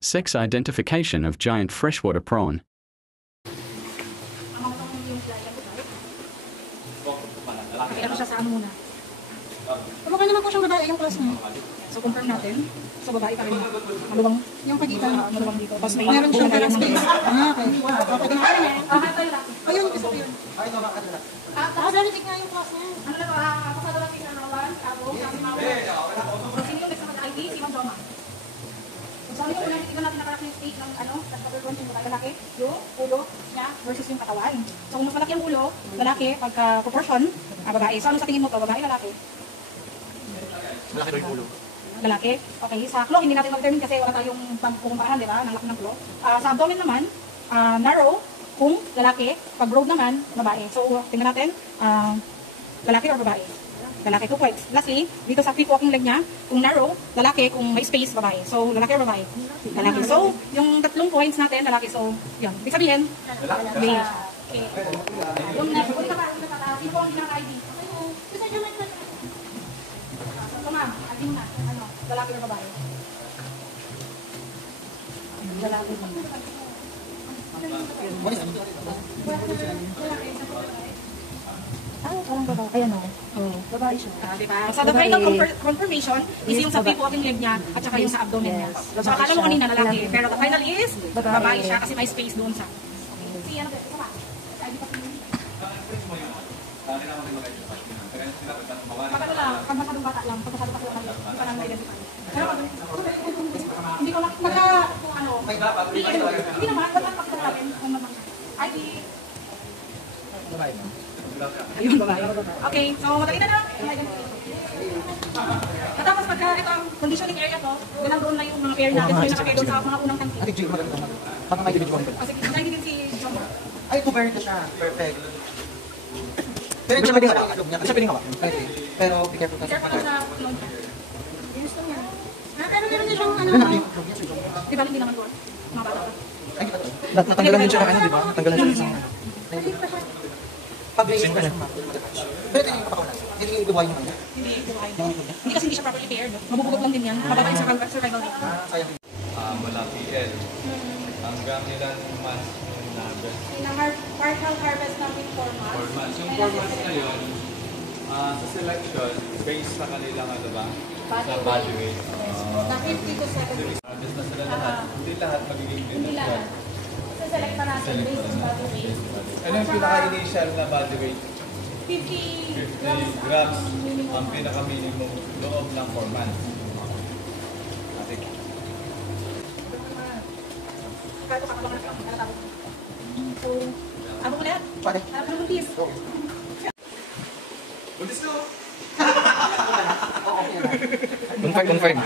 Sex identification of giant freshwater prawn. Ano siya sa ano muna. Kumakain naman po siyang babae yung class niya. So confirm natin. So babae pa rin. Maluwang yung pagitan. Maluwang dito. Tapos may meron siyang parang space. Okay. Pwede na rin eh. Ayun, gusto ko yun. Verific nga yung class niya. Ano na ba? Pasado lang si Anawan, Abo, si Mao. Sino yung may ID? Si Ma'am Joma. So ano yung unang tignan natin nakalaki yung state ng ano, nagpapagawin yung lalaki, yung ulo niya versus yung katawan. So kung mas malaki ang ulo, lalaki, pagka proportion, babae. So ano sa tingin mo to? Babae, lalaki? Malaki daw yung ulo. Lalaki? Okay. Sa claw, hindi natin mag-determine kasi wala tayong pagkukumparahan, di ba? Ng laki ng claw. Sa abdomen naman, narrow, kung lalaki, pag broad naman, babae. So tingnan natin, lalaki or babae? Lalaki, 2 points. Lastly, dito sa quick walking leg niya, kung narrow, lalaki, kung may space, babae. So, lalaki or babae? Lalaki. So, yung 3 points natin, lalaki. So, yun. Ibig sabihin, male. Okay. Yung next, ulit na pa, sino po ang ginaka-ID? So, ma'am, ID mo na. Ano, lalaki or babae? Lalaki. Parang babae. Ayan o. Babae siya. Diba? So, the final confirmation is yung sa walking leg niya at saka yung sa abdomen niya. So, akala mo kanina lalaki. Pero the final is, babae siya kasi may space doon sa. Si ano ba? Ito ba? ID pa sila. Pag ano lang, pag masyadong bata lang, pag masyadong bata lang, hindi pa lang na-identify. Pero pag hindi ko naka, ano, hindi naman, ba't lang pakita natin kung naman siya. ID. Babae. Ayun, babae. Okay, so madali na lang. Tapos pagka ito ang conditioning area to, ganun doon na yung mga pair natin. So yung nakapay doon sa mga unang tangki. Ate, Jay, maganda naman. Baka may individual ka. Kasi hindi din si John. Ay, covered na siya. Perfect. Pero hindi siya pwedeng hawakan. Hindi siya pwedeng hawakan. Pwede. Pero, be careful ka. Careful lang sa clone niya. Gusto niya. Pero meron din siyang ano. Di ba hindi naman doon? Mga bata pa. Ay, di ba ito? Natanggalan din siya ng ano, di ba? Natanggalan siya ng isang ano. Pag-racing ka siya mag-attach. Pero ito yung kapakawalan. Hindi yung ibubuhay yung kanya. Hindi, buhay. Hindi kasi hindi siya properly paired. Mabubugot lang din yan. Mababa yung survival rate. Sayang. Wala PL. Hanggang ilan months yung nugget? Partial harvest namin 4 months. 4 months. Yung 4 months na yun, sa selection, based sa kanilang ano ba? Sa body weight. Na 50 to 70. Harvest na sila lahat. Hindi lahat magiging Hindi lahat. So select pa natin based on body weight. Ano yung pinaka-initial na body weight? 50 50 grams ang pinaka-minimum loob ng 4 months. Ate. Kahit kakabang na siya. So, abo mo na yan. Pwede. Harap mo ng buntis. Buntis ko! Confirm.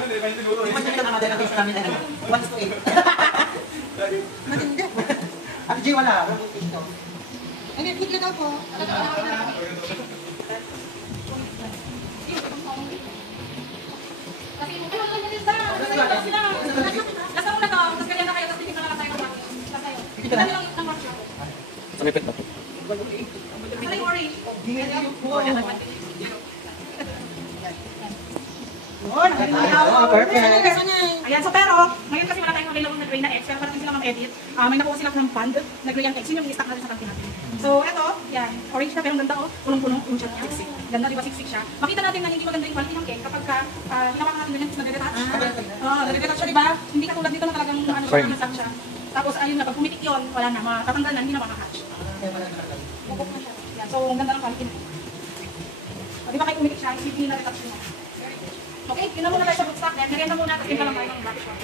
Matindi. Ate, Jay, wala. Ano, hit na daw po. Kasi, ano lang yan sila? Lasa mo na to. Tapos ganyan na kayo. Tapos titignan na lang tayo ng box. Lasa kayo. Tignan lang ng box natin. Sa may pet na to. Ay, orange. Perfect. Ayan, so pero, ngayon kasi wala tayong available na gray na X, pero parating sila mag-edit. May nakuha sila ng fund na gray ang X. Yun yung i-stack natin sa tanki natin. So, eto, yan. Orange na, pero ang ganda, oh. Punong-punong yung shot niya. Ganda, di ba? Siksik siya. Makita natin na hindi maganda yung quality ng cake kapag hinawakan natin ganyan, nagre-retouch. Nagre-retouch siya, di ba? Hindi katulad dito na talagang ano siya. Tapos, ayun na, pag pumitik yun, wala na. Matatanggal na, hindi na makakatch. Bukok na siya. Yan. So, ang ganda ng quality na. Di ba kayo pumitik siya, hindi na retouch mo. Okay, yun na muna tayo sa bootstock. Then, lagyan na muna, tapos tingnan lang tayo ng black shot.